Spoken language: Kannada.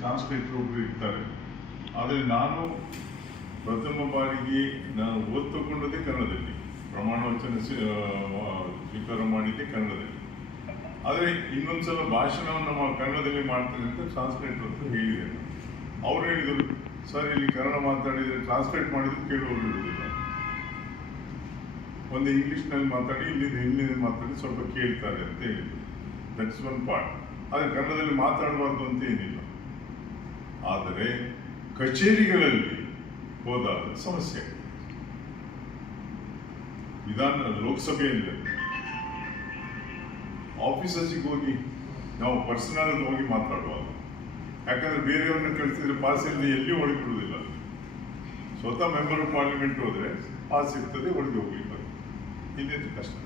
ಟ್ರಾನ್ಸ್ಲೇಟರ್ ಒಬ್ಬರು ಇರ್ತಾರೆ. ಆದರೆ ನಾನು ಪ್ರಥಮ ಬಾರಿಗೆ ನಾನು ಓದ್ತಕೊಂಡದೇ ಕನ್ನಡದಲ್ಲಿ, ಪ್ರಮಾಣ ವಚನ ಸ್ವೀಕಾರ ಮಾಡಿದ್ದೆ ಕನ್ನಡದಲ್ಲಿ. ಆದರೆ ಇನ್ನೊಂದ್ಸಲ ಭಾಷಣವನ್ನು ಕನ್ನಡದಲ್ಲಿ ಮಾಡ್ತೇನೆ ಅಂತ ಟ್ರಾನ್ಸ್ಲೇಟರ್ ಅಂತ ಹೇಳಿದೆ. ಅವ್ರು ಹೇಳಿದರು, ಸರ್ ಇಲ್ಲಿ ಕನ್ನಡ ಮಾತಾಡಿದರೆ ಟ್ರಾನ್ಸ್ಲೇಟ್ ಮಾಡಿದ್ರು ಕೇಳುವವರು ಇರುವುದಿಲ್ಲ, ಒಂದು ಇಂಗ್ಲೀಷ್ನಲ್ಲಿ ಮಾತಾಡಿ ಇಲ್ಲಿ ಹಿಂದಿನಲ್ಲಿ ಮಾತಾಡಿ ಸ್ವಲ್ಪ ಕೇಳ್ತಾರೆ ಅಂತ ಹೇಳಿದರು. That's one part. ಆದರೆ ಕನ್ನಡದಲ್ಲಿ ಮಾತಾಡಬಾರ್ದು ಅಂತ ಏನಿಲ್ಲ. ಆದರೆ ಕಚೇರಿಗಳಲ್ಲಿ ಹೋದಾಗ ಸಮಸ್ಯೆ, ಲೋಕಸಭೆಯಲ್ಲಿ ಆಫೀಸರ್ಸಿಗೆ ಹೋಗಿ ನಾವು ಪರ್ಸನಲ್ ಹೋಗಿ ಮಾತಾಡುವಾಗ, ಯಾಕಂದ್ರೆ ಬೇರೆಯವ್ರನ್ನ ಕಳಿಸಿದ್ರೆ ಪಾಸ್ ಇಲ್ಲದೆ ಎಲ್ಲಿಯೂ ಒಳಗೆ ಬಿಡುವುದಿಲ್ಲ. ಸ್ವತಃ ಮೆಂಬರ್ ಆಫ್ ಪಾರ್ಲಿಮೆಂಟ್ ಹೋದ್ರೆ ಪಾಸ್ ಇರ್ತದೆ, ಒಳಗೆ ಹೋಗ್ಲಿಕ್ಕೆ ಇದೇ ಕಷ್ಟ.